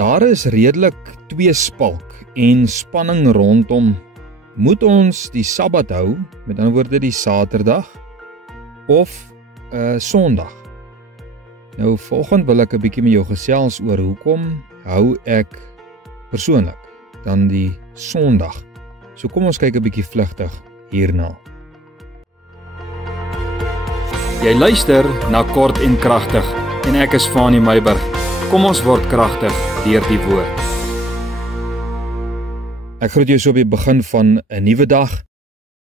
Daar is redelik tweespalk en spanning rondom, moet ons die Sabbat hou, met ander woorde die Saterdag, of Sondag. Nou volgende wil ek 'n bietjie met jou gesels oor hoekom hou ek persoonlik dan die Sondag. So kom ons kyk 'n bietjie vlugtig hierna. Jy luister na Kort en Kragtig en ek is Fanie Meiburg. Kom ons word kragtig deur die woord. Ek groet jou so op die begin van 'n nuwe dag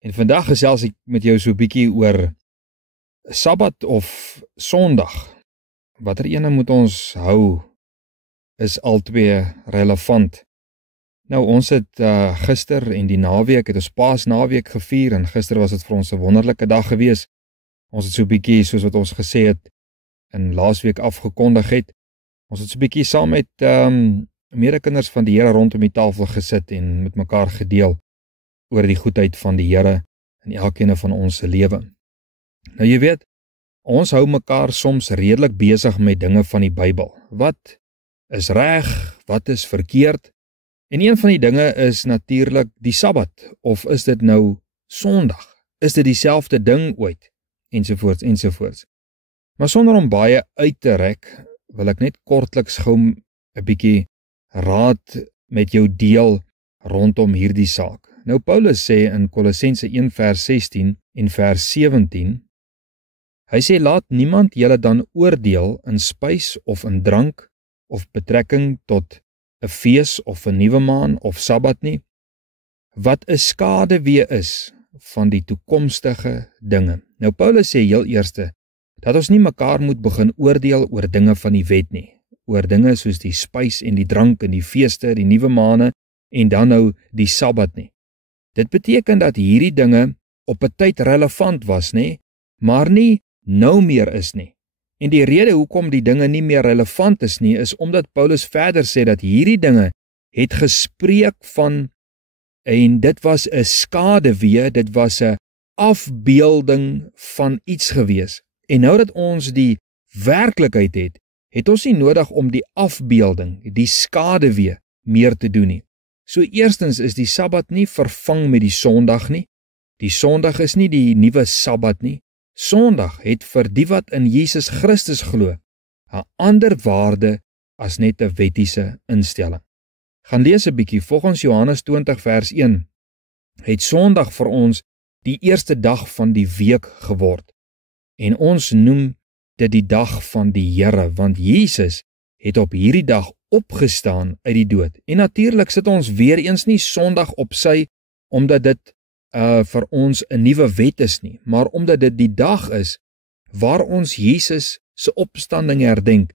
en vandag gesels ek met jou so 'n bietjie oor Sabbat of Sondag. Watter ene moet ons hou is albei relevant. Nou ons het gister en die naweek het ons Paasnaweek gevier en gister was dit vir ons 'n wonderlike dag gewees. Ons het so 'n bietjie soos wat ons gesê het in laasweek afgekondig het. Ons het so 'n bietjie saam met medekinders van die Here rondom die tafel gesit en met mekaar gedeel oor die goedheid van die Here in elkeen van ons se lewe. Nou jy weet, ons hou mekaar soms redelik besig met dinge van die Bybel. Wat is reg, wat is verkeerd? En een van die dinge is natuurlik die Sabbat, of is dit nou Sondag? Is dit dieselfde ding ooit? Ensovoorts, ensovoorts. Maar sonder om baie uit te rek, wil ek net kortliks gou 'n bietjie raad met jou deel rondom hierdie saak. Nou Paulus sê in Kolossense 1 vers 16 en vers 17, hy sê laat niemand julle dan oordeel in spys of in drank of betrekking tot 'n fees of 'n nuwe maan of Sabbat nie, wat 'n skaduwee is van die toekomstige dinge. Nou Paulus sê heel eerste dat ons nie mekaar moet begin oordeel oor dinge van die wet nie, oor dinge soos die spys en die drank en die feeste, die nuwe maane en dan nou die Sabbat nie. Dit beteken dat hierdie dinge op 'n tyd relevant was, nê, maar nie nou meer is nie. En die rede hoekom die dinge nie meer relevant is nie, is omdat Paulus verder sê dat hierdie dinge het gespreek van, en dit was 'n skaduwee, dit was 'n afbeelding van iets gewees. En nou dat ons die werklikheid het, het ons nie nodig om die afbeelding, die skaduwee, meer te doen nie. So eerstens is die Sabbat nie vervang met die Sondag nie. Die Sondag is nie die nuwe Sabbat nie. Sondag het vir die wat in Jesus Christus glo 'n ander waarde as net 'n wettiese instelling. Gaan lees 'n bietjie. Volgens Johannes 20 vers 1 het Sondag vir ons die eerste dag van die week geword. En ons noem dit die dag van die Here, want Jesus het op hierdie dag opgestaan uit die dood. En natuurlik sit ons weer eens nie Sondag op sy omdat dit vir ons 'n nuwe wet is nie, maar omdat dit die dag is waar ons Jesus se opstanding herdenk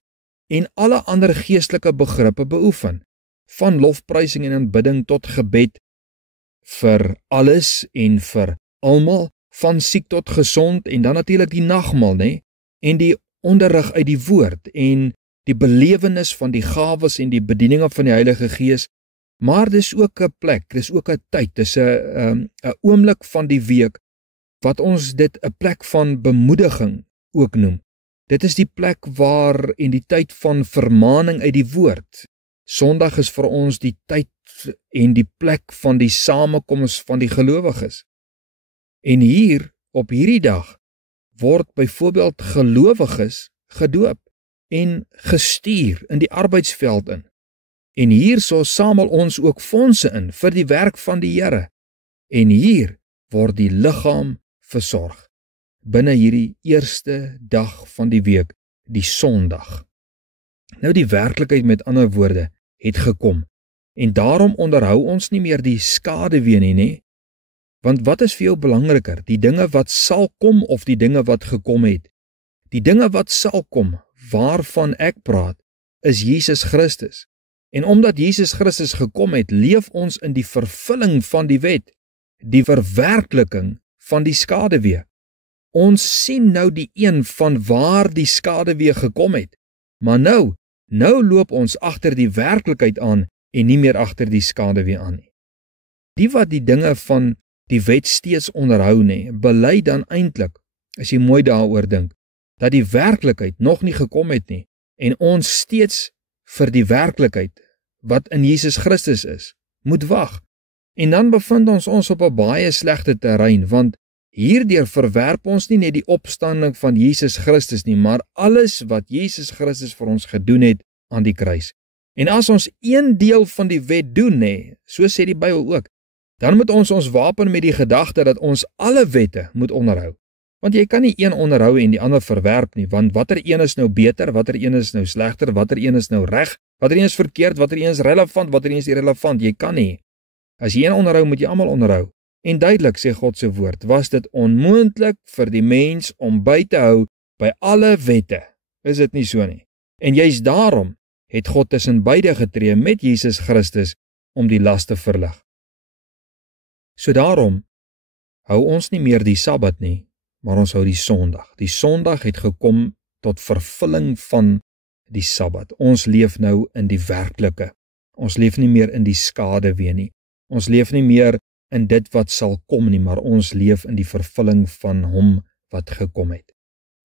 en alle ander geestelike begrippe beoefen, van lofprysing en aanbidding tot gebed vir alles en vir almal, van siek tot gesond en dan natuurlik die nagmaal, nê, en die onderrig uit die woord en die belewenis van die gawes en die bedieninge van die Heilige Gees. Maar dis ook 'n plek, dis ook 'n tyd, dis 'n oomblik van die week wat ons dit 'n plek van bemoediging ook noem. Dit is die plek waar en die tyd van vermaaning uit die woord. Sondag is vir ons die tyd en die plek van die samekoms van die gelowiges. En hier op hierdie dag word byvoorbeeld gelowiges gedoop en gestuur in die arbeidsveld in. En hierso samel ons ook fondse in vir die werk van die Here. En hier word die liggaam versorg binne hierdie eerste dag van die week, die Sondag. Nou die werklikheid met ander woorde het gekom. En daarom onderhou ons nie meer die skaduwee nie, nê? Want wat is vir jou belangriker, die dinge wat sal kom of die dinge wat gekom het? Die dinge wat sal kom, waarvan ek praat, is Jesus Christus. En omdat Jesus Christus gekom het, leef ons in die vervulling van die wet, die verwerkliking van die skaduwee. Ons sien nou die een van waar die skaduwee gekom het, maar nou loop ons agter die werklikheid aan en nie meer agter die skaduwee aan nie. Die wat die dinge van die wet steeds onderhou nie, bely dan eintlik, as jy mooi daaroor dink, dat die werklikheid nog nie gekom het nie en ons steeds vir die werklikheid wat in Jesus Christus is, moet wag. En dan bevind ons op 'n baie slegte terrein, want hierdeur verwerp ons nie net die opstanding van Jesus Christus nie, maar alles wat Jesus Christus vir ons gedoen het aan die kruis. En as ons een deel van die wet doen, so sê die Bybel ook, dan moet ons wapen met die gedagte dat ons alle wette moet onderhou. Want jy kan nie een onderhou en die ander verwerp nie, want watter een is nou beter, watter een is nou slegter, watter een is nou reg, watter een is verkeerd, watter een is relevant, watter een is irrelevant, jy kan nie. As jy een onderhou, moet jy almal onderhou. En duidelik, sê God se woord, was dit onmoontlik vir die mens om by te hou by alle wette. Is dit nie so nie? En juist daarom het God tussen beide getree met Jesus Christus om die las te verlig. So daarom hou ons nie meer die Sabbat nie, maar ons hou die Sondag. Die Sondag het gekom tot vervulling van die Sabbat. Ons leef nou in die werklike. Ons leef nie meer in die skaduwee nie. Ons leef nie meer in dit wat sal kom nie, maar ons leef in die vervulling van hom wat gekom het.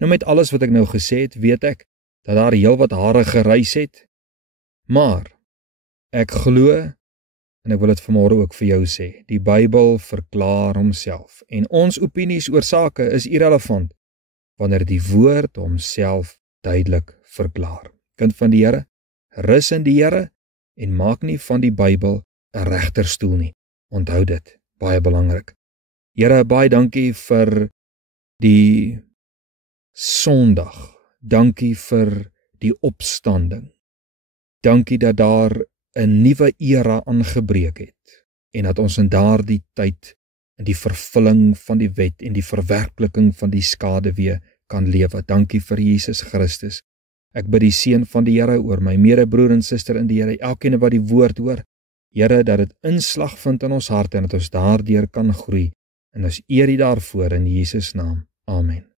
Nou met alles wat ek nou gesê het, weet ek dat daar heelwat hare gereis het, maar ek glo, en ek wil dit vanmôre ook vir jou sê, die Bybel verklaar homself en ons opinies oor sake is irrelevant wanneer die woord homself duidelik verklaar. Kind van die Here, rus in die Here en maak nie van die Bybel 'n regterstoel nie. Onthou dit, baie belangrik. Here, baie dankie vir die Sondag. Dankie vir die opstanding. Dankie dat daar 'n nuwe era aangebreek het en dat ons in daardie tyd in die vervulling van die wet en die verwerkliking van die skaduwee kan lewe. Dankie vir Jesus Christus. Ek bid die seën van die Here oor my medebroer en suster in die Here, elkeen wat die woord hoor. Here, dat dit inslag vind in ons harte en dat ons daardeur kan groei. En ons eer U daarvoor in Jesus naam. Amen.